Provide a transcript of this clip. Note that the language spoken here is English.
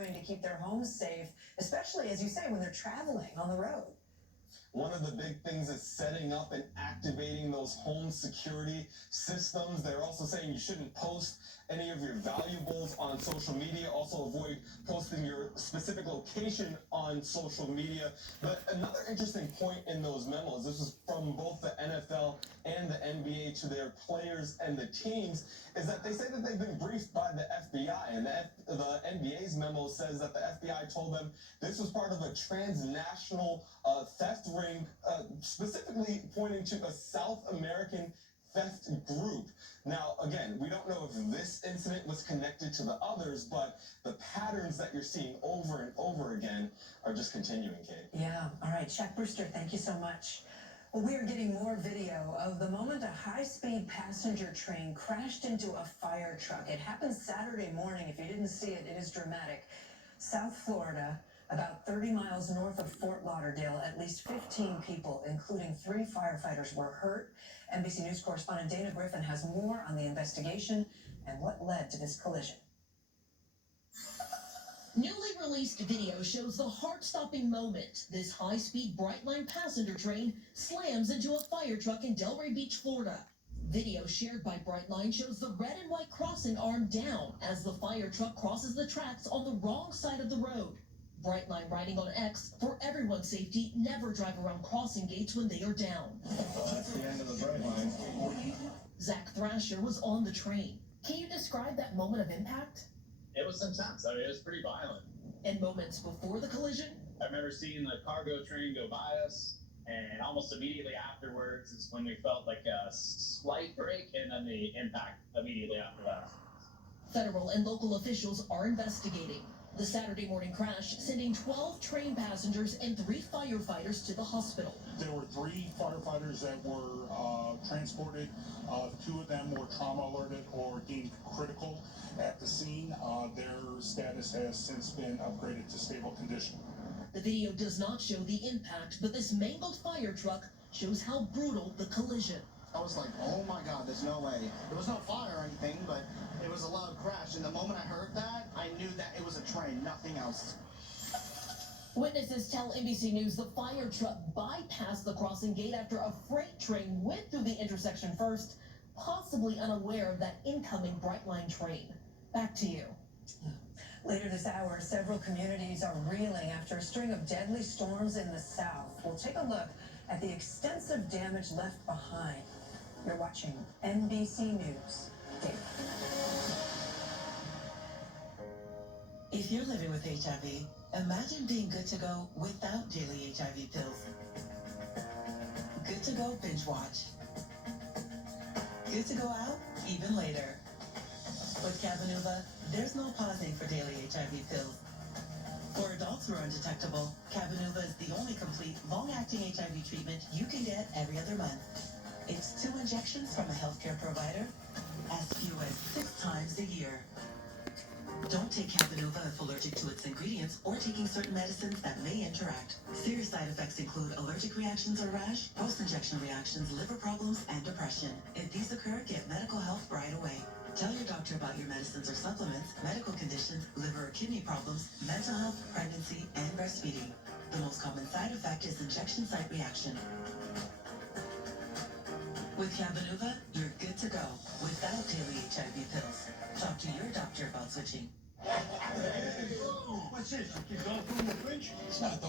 doing to keep their homes safe, especially, as you say, when they're traveling on the road. One of the big things is setting up and activating those home security systems. They're also saying you shouldn't post any of your valuables on social media. Also avoid posting your specific location on social media. But another interesting point in those memos, this is from both the NFL and the NBA to their players and the teams, is that they say that they've been briefed by the FBI. And the NBA's memo says that the FBI told them this was part of a transnational theft ring, specifically pointing to a South American theft group. Now, again, we don't know if this incident was connected to the others, but the patterns that you're seeing over and over again are just continuing, Kate. Yeah. All right. Shaq Brewster, thank you so much. Well, we are getting more video of the moment a high-speed passenger train crashed into a fire truck. It happened Saturday morning. If you didn't see it, it is dramatic. South Florida, about 30 miles north of Fort Lauderdale, at least 15 people, including 3 firefighters, were hurt. NBC News correspondent Dana Griffin has more on the investigation and what led to this collision. Newly released video shows the heart-stopping moment. This high-speed Brightline passenger train slams into a fire truck in Delray Beach, Florida. Video shared by Brightline shows the red and white crossing arm down as the fire truck crosses the tracks on the wrong side of the road. Brightline writing on X, for everyone's safety, never drive around crossing gates when they are down. That's the end of the Brightline. Zach Thrasher was on the train. Can you describe that moment of impact? It was intense. I mean, it was pretty violent. And moments before the collision? I remember seeing the cargo train go by us, and almost immediately afterwards is when we felt like a slight break, and then the impact immediately after that. Federal and local officials are investigating. The Saturday morning crash sending 12 train passengers and 3 firefighters to the hospital. There were 3 firefighters that were transported. 2 of them were trauma alerted or deemed critical at the scene. Their status has since been upgraded to stable condition. The video does not show the impact, but this mangled fire truck shows how brutal the collision. I was like, oh my God, there's no way. There was no fire or anything, but it was a loud crash. And the moment I heard that, I knew that it was a train, nothing else. Witnesses tell NBC News the fire truck bypassed the crossing gate after a freight train went through the intersection first, possibly unaware of that incoming Brightline train. Back to you. Later this hour, several communities are reeling after a string of deadly storms in the south. We'll take a look at the extensive damage left behind. You're watching NBC News. Dave. If you're living with HIV, imagine being good to go without daily HIV pills. Good to go binge watch. Good to go out even later. With Cabenuva, there's no pausing for daily HIV pills. For adults who are undetectable, Cabenuva is the only complete, long-acting HIV treatment you can get every other month. It's 2 injections from a healthcare provider, as few as 6 times a year. Don't take Cabenuva if allergic to its ingredients or taking certain medicines that may interact. Serious side effects include allergic reactions or rash, post-injection reactions, liver problems, and depression. If these occur, get medical help right away. Tell your doctor about your medicines or supplements, medical conditions, liver or kidney problems, mental health, pregnancy, and breastfeeding. The most common side effect is injection site reaction. With Cabenuva, you're good to go without daily HIV pills. Talk to your doctor about switching. What's this? You keep going through the fridge? It's not the